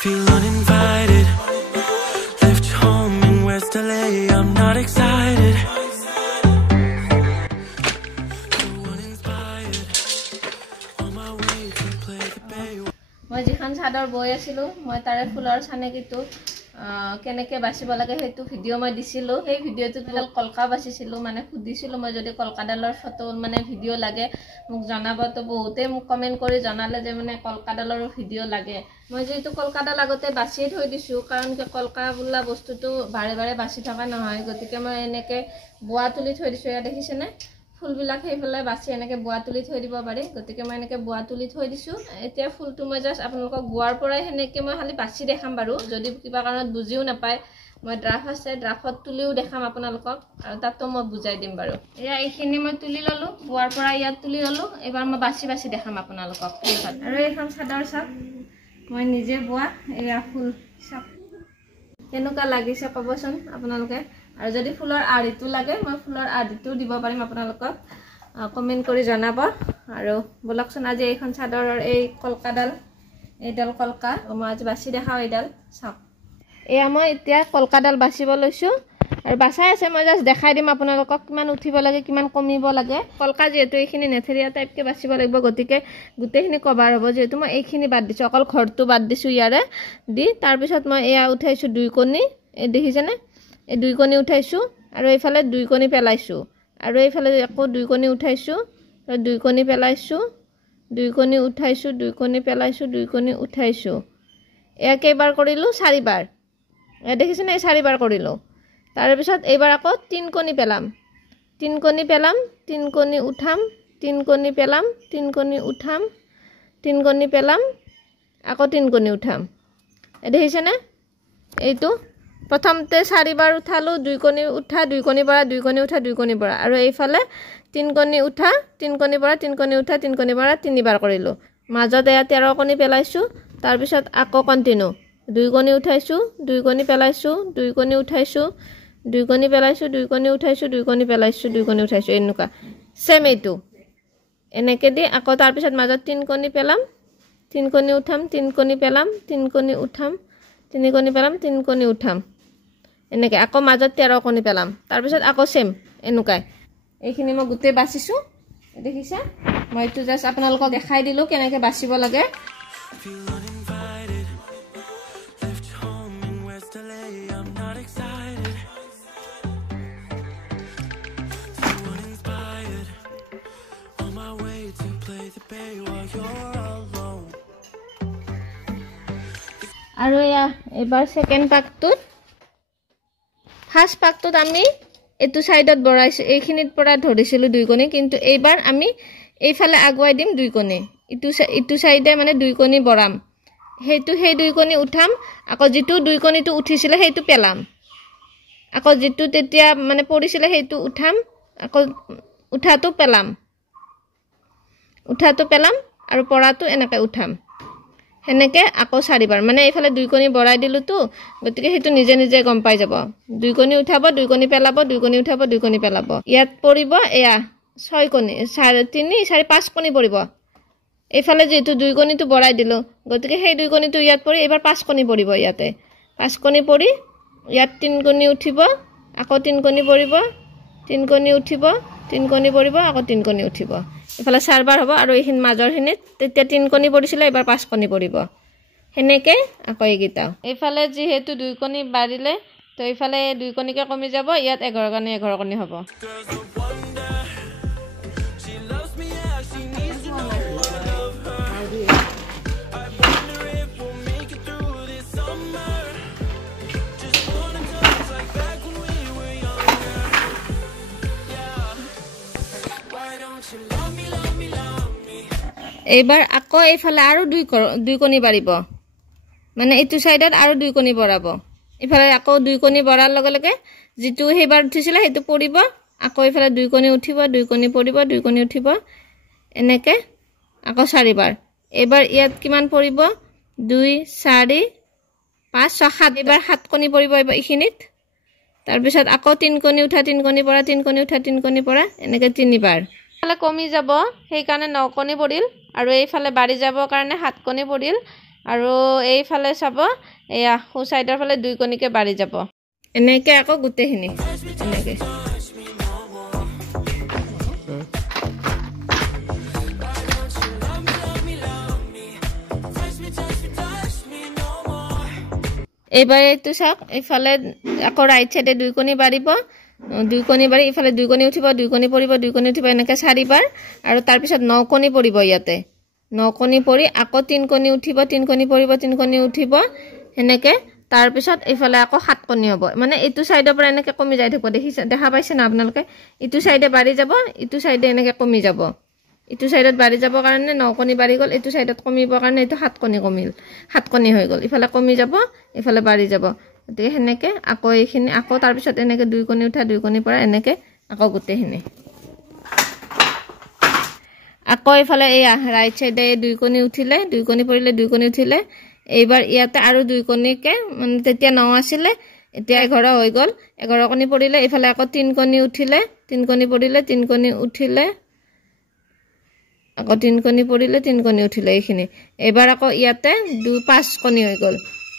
Feel uninvited. Left home in West LA. I'm not excited. On my way to play the bay. মই যিখন চাদৰ বৈ আছিলো মই তাৰে ফুলৰ চানেকিটো কেনেকে বাছিব লাগে হেতু ভিডিও মই দিছিলো সেই ভিডিওটো তেল কলকা বাছিছিলো মানে খুদিছিলো মই যদি কলকাডালৰ ফটো মানে ভিডিও লাগে মোক জনাব তো বহুতে মোক কমেন্ট কৰি জনালে যে মানে কলকাডালৰ ভিডিও লাগে মই যেটো কলকাডাল আগতে বাছি থৈ দিছো কাৰণ কি কলকা বুলা বস্তুটো বাৰে বাৰে বাছি থকা নহয় গতিকে মই এনেকে বুৱা তুলি থৈ দিছো ইয়া দেখিছে না ফুলবিলাক হেইফালে বাছি এনেকে বুৱা তুলি থৈ দিব পাৰি গতিকে মই এনেকে বুৱা তুলি থৈ দিছো এতিয়া ফুলটো মই জাস্ট আপোনালোকক গুৱাৰ পৰাই হেনেকে মই খালি বাছি দেখাম বাৰু যদি কিবা কাৰণত বুজিও নাপায় মই ড্ৰাফট আছে ড্ৰাফট তুলিও দেখাম আপোনালোকক আৰু তাতো মই বুজাই দিম বাৰু এয়া এইখিনি মই তুলি ললো বুৱাৰ পৰা ইয়াত তুলি ললো এবাৰ মই বাছি বাছি দেখাম আপোনালোকক আৰু এইখন চাদৰ চাপ মই নিজে বুৱা এয়া ফুল চাপ কেনেকুৱা লাগিছে কবচোন আপোনালোকে আৰু যদি ফুলৰ আৰিটো লাগে মই ফুলৰ আৰিটো দিব পাৰিম আপোনালোকক কমেন্ট কৰি জনাব আৰু বলকচোন আজি এইখন চাদৰৰ এই কলকাডাল এইডাল কলকা মই আজি বাছি দেখাও এইডাল চাওক এয়া মই এতিয়া কলকাডাল বাছিব লৈছো আৰু বাছাই আছে মই জাস্ট দেখাই দিম আপোনালোকক কিমান উঠিব লাগে কিমান কমিব লাগে কলকা যেহেতু এইখিনি নেথেৰিয়া টাইপকে বাছিব লাগিব গতিকে গুটেখিনি কভাৰ হ'ব যেহেতু মই এইখিনি বাদ দিছো অকল ঘৰটো বাদ দিছো ইয়াৰে দি তাৰ পিছত মই এয়া উঠাইছো দুই কণী এই দেখিছেনে এই দুই কণী উঠাইছো আৰু এইফালে দুই কণী পেলাইছো আৰু এইফালে আকৌ দুই কণী উঠাইছো আৰু দুই কণী পেলাইছো দুই কণী উঠাইছো দুই কণী পেলাইছো দুই কণী উঠাইছো এয়া কেইবাৰ কৰিলো চাৰিবাৰ এ দেখিছেনে এই চাৰিবাৰ কৰিলো তাৰ পিছত এইবাৰ আকৌ তিন কণী পেলাম তিন কণী পেলাম তিন কণী উঠাম তিন কণী পেলাম তিন কণী উঠাম তিন কণী পেলাম আকৌ তিন কণী উঠাম এ দেখিছেনে এইটো প্ৰথমতে চাৰিবাৰ উঠালো দুই কণী উঠা দুই কণী পৰা দুই কণী উঠা দুই কণী পৰা আৰু এইফালে তিন কণী উঠা তিন কণী পৰা তিন কণী উঠা তিন কণী পৰা তিনিবাৰ কৰিলো মাজত এয়া 13 কণী পেলাইছো তাৰ পিছত আকৌ কন্টিনিউ দুই কণী উঠাইছো দুই কণী পেলাইছো দুই কণী উঠাইছো দুই কণী পেলাইছো দুই কণী উঠাইছো দুই কণী পেলাইছো দুই কণী উঠাইছো এনেকুৱা সেম এইটো এনেকে দি আকৌ তাৰ পিছত মাজত তিন কণী পেলাম তিন কণী উঠাম তিন কণী পেলাম তিন কণী উঠাম তিন কণী পেলাম তিন কণী উঠাম এনেকে আকৌ মাজত 13 কণী পেলাম তাৰ পিছত আকৌ সেম এনেকুৱাই এইখিনি মই গুটে বাছিছো দেখিছা মই তো জাস্ট আপোনালোকক দেখাই দিলো কেনেকে বাছিব লাগে Feel uninvited. Left home in West LA. I'm not excited. Feel uninspired. On my way to play the bay while you're alone. আৰু এয়া এবাৰ সেকেন্ড পাকটোত ফাৰ্স্ট পাকটোত আমি এটু সাইডত বৰাইছো এইখিনিত পৰা ধৰিছিলো দুই কণী কিন্তু এইবাৰ আমি এইফালে আগুৱাই দিম দুই কণী ইটু সাইডে মানে দুই কণী বৰাম হেতু সেই দুই কণী উঠাম আকৌ যেটো দুই কণীটো উঠিছিলে হেতু পেলাম আকৌ যেটো তেতিয়া মানে পৰিছিলে হেতু উঠাম আকৌ উঠাটো পেলাম আৰু পৰাটো এনেকৈ উঠাম হেনেকে আকৌ চাৰিবাৰ মানে এইফালে দুই কণী বৰাই দিলো তো গতিকে হেতু নিজে নিজে গম পাই যাব দুই কণী উঠাব দুই কণী পেলাব দুই কণী উঠাব দুই কণী পেলাব ইয়াত পৰিব এয়া 6 কণী 3 4 5 কণী পৰিব এইফালে যেটো দুই কণীটো বৰাই দিলো গতিকে সেই দুই কণীটো ইয়াত পৰি এবাৰ 5 কণী পৰিব ইয়াতে 5 কণী পৰি ইয়াত 3 কণী উঠিব আকৌ 3 কণী পৰিব 3 কণী উঠিব 3 কণী পৰিব আকৌ 3 কণী উঠিব এফালে চাৰবাৰ হ'ব আৰু এইখিন মাজৰ খিনিত তেতিয়া 3 কণী পৰিছিল এবাৰ 5 কণী পৰিব হেনেকে আকৌ এইগিটা এইফালে যেহেতু দুই কণী বাৰিলে তো এইফালে দুই কণীকে কমি যাব ইয়াত 11 কণী হ'ব Girls no wonder. She loves me, yeah. She needs to know I love her. I wonder if we'll make it through this summer. Just wanna touch like back when we were younger. Yeah. Why don't you love me, love me, love me? এইবাৰ আকৌ এইফালে আৰু দুই কণী বাৰিব মানে ইটু সাইডত আৰু দুই কণী বৰাব ইফালে আকৌ দুই কণী বৰাৰ লগে লগে যেটো হেবাৰ উঠিছিলে হেতু পৰিব আকৌ ইফালে দুই কণী উঠিব দুই কণী পৰিব দুই কণী উঠিব এনেকে আকৌ চাৰিবাৰ এবাৰ ইয়াত কিমান পৰিব 2 4 5 6 7 এবাৰ 7 কণী পৰিব এইখিনিত তাৰ পিছত আকৌ 3 কণী উঠা 3 কণী পৰা 3 কণী উঠা 3 কণী পৰা এনেকে তিনিবাৰ ফালে কমি যাব সেই কাৰণে 9 কণী পৰিল আৰু এইফালে বাঢ়ি যাব কাৰণে 7 কণী পৰিল আৰু এইফালে চাব এয়া সো সাইডৰ ফালে দুই কণিকে বাঢ়ি যাব এনেকে আকৌ গুটেখিনি এনেকে এইবাৰ এইটো চাওক এইফালে আকৌ ৰাইট সাইডে দুই কণি বাঢ়িব দুই কণি বাঢ়ি ইফালে দুই কণি উঠিব দুই কণি পৰিব দুই কণি উঠিব এনেকে চাৰিবাৰ আৰু তাৰ পিছত 9 কণি পৰিব ইয়াতে 9 কণি পৰি আকৌ 3 কণি উঠিব 3 কণি পৰিব 3 কণি উঠিব এনেকে তাৰ পিছত ইফালে আকৌ 7 কণি হ'ব মানে এইটো সাইডৰ পৰা এনেকে কমি যাই থাকিব দেখা পাইছে না আপোনালোকে ইটো সাইডে বাঢ়ি যাব ইটো সাইডে এনেকে কমি যাব ইটো সাইডত বাঢ়ি যাব কাৰণে 9 কণি বাঢ়ি গল ইটো সাইডত কমিব কাৰণে ইটো 7 কণি কমিল 7 কণি হৈ গল ইফালে কমি যাব ইফালে বাঢ়ি যাব গতিকে হেনেকে আকৌ এইখিনি আকৌ তাৰ পিছত এনেকে দুই কণি উঠা দুই কণি পৰা এনেকে আকৌ গুটেখিনি আকৌ ইফালে এই ৰাইট সাইডে দুই কণি উঠিলে দুই কণি পৰিলে দুই কণি উঠিলে এইবাৰ ইয়াতে আৰু দুই কণিকে মানে তেতিয়া 9 আছিল এতিয়া 11 হৈ গল 11 কণি পৰিলে ইফালে আকৌ 3 কণি উঠিলে 3 কণি পৰিলে 3 কণি উঠিলে আকৌ 3 কণি পৰিলে 3 কণি উঠিলে এইখিনি এবাৰ আকৌ ইয়াতে 5 কণি হৈ গল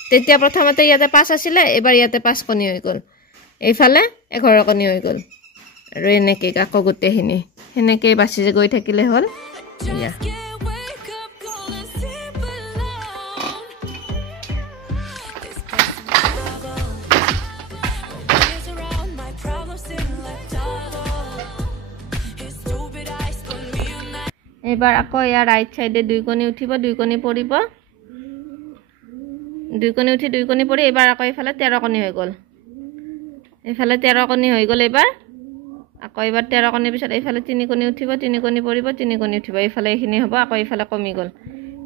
তেতিয়া প্ৰথমতে ইয়াতে 5 আছিল এবাৰ ইয়াতে 5 কণি হৈ গল এইফালে 11 কণি হৈ গল আৰু এনেকে আকৌ গুটেখিনি হেনেকে বাছি গৈ থাকিলে হল ইয়া এবাৰ আকৌ ইয়া ৰাইট সাইডে দুই কণি উঠিব দুই কণি পৰিব দুই কণি উঠি দুই কণি পৰি এবাৰ আকৌ ইফালে 13 কণি হৈ গল ইফালে 13 কণি হৈ গল এবাৰ আকৌ এবাৰ 13 কণিৰ পিছত ইফালে 3 কণি উঠিব 3 কণি পৰিব 3 কণি উঠিব ইফালে এইখিনি হ'ব আকৌ ইফালে কমি গল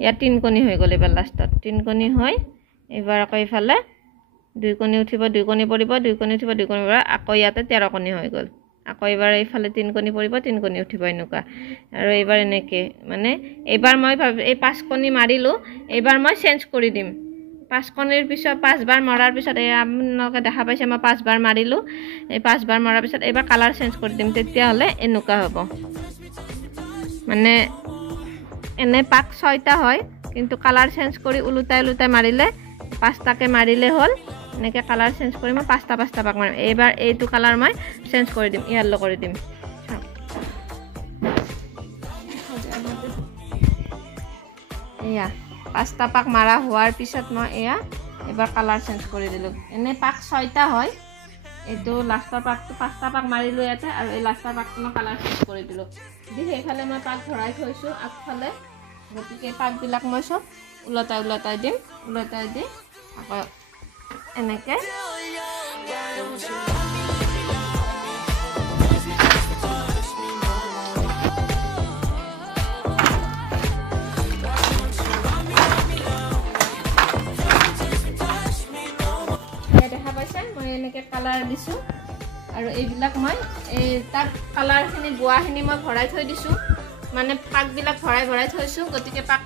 ইয়া 3 কণি হৈ গল এবাৰ লাষ্টত 3 কণি হয় এবাৰ আকৌ ইফালে 2 কণি উঠিব 2 কণি পৰিব 2 কণি উঠিব 2 কণি পৰিব আকৌ ইয়াতে 13 কণি হৈ গল আকৌ এবাৰ ইফালে 3 কণি পৰিব 3 কণি উঠিব এনেকুৱা আৰু এবাৰ এনেকে মানে এবাৰ মই এই 5 কণি মাৰিলো এবাৰ মই চেঞ্জ কৰি দিম 5 কণিৰ পিছত 5 বাৰ মৰাৰ পিছত এই আপোনালোকে দেখা পাইছে মই 5 বাৰ মাৰিলো এই 5 বাৰ মৰাৰ পিছত এবাৰ কালাৰ চেঞ্জ কৰি দিম তেতিয়া হলে এনেকুৱা হ'ব মানে এনে পাক 6টা হয় কিন্তু কালাৰ চেঞ্জ কৰি উলুটাই উলুটাই মাৰিলে 5টাকে মাৰিলে হল এনেকে কালাৰ চেঞ্জ কৰি মই 5টা পাক মাৰিম এবাৰ এইটো কালাৰ মই চেঞ্জ কৰি দিম ইয়েলো কৰি দিম এয়া 5টা পাক মাৰা হোৱাৰ পিছত মই এয়া এবাৰ কালাৰ চেঞ্জ কৰি দিলো এনে পাক 6টা হয় এটো লাষ্টৰ পাকটো 5টা পাক মাৰিলো ইয়াতে আৰু এই লাষ্টৰ পাকটো মই কালাৰ চেঞ্জ কৰি দিলো দি সেইফালে মই পাক ভৰাই থৈছো আগফালে গতিকে পাক বিলাক মই সব উলটাই দিম উলটাই দি আকৌ এনেকে দেখা পাইছে মই এনেকে কালাৰ দিছো আৰু এইবিলাক মই এই তাক কালাৰখিনি গোৱাখিনি মই ভৰাই থৈ দিছো মানে পাক বিলাক ভৰাই থৈছো গতিকে পাক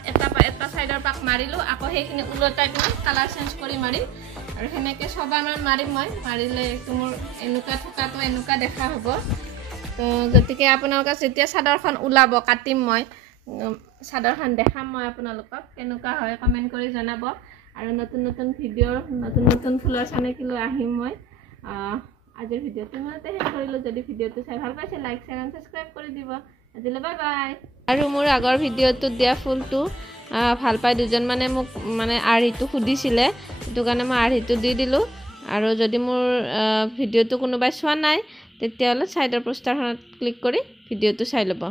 এটা সাইডৰ পাক মাৰিলো আকৌ সেইখিনি উলটাই পিনে কালাৰ চেঞ্জ কৰি মাৰিম আৰু হেনেকে সবামান মাৰিম মই মাৰিলে তোমাৰ এনুকা থকাটো এনুকা দেখা হ'ব তো গতিকে আপোনালোকে যেতিয়া চাদৰখন উলাব কাটিম মই চাদৰখন দেখাম মই আপোনালোকক কেনেকুৱা হয় কমেন্ট কৰি জনাব আৰু নতুন নতুন ভিডিও নতুন নতুন ফুলৰ চানেকি লৈ আহিম মই আজিৰ ভিডিওটো মতে শেষ কৰিলো যদি ভিডিওটো চাই ভাল পাইছে লাইক শেয়াৰ আৰু সাবস্ক্ৰাইব কৰি দিব আজিলৈ বাই বাই আৰু মোৰ আগৰ ভিডিওটো দিয়া ফুলটো ভাল পাই দুজন মানে মোক মানে আঢ়িটো খুদিছিলে এটো কাৰণে মই আঢ়িটো দি দিলো আৰু যদি মোৰ ভিডিওটো কোনোবাই চোৱা নাই তেতিয়ালে সাইডৰ পোষ্টাৰখনত ক্লিক কৰি ভিডিওটো চাই লব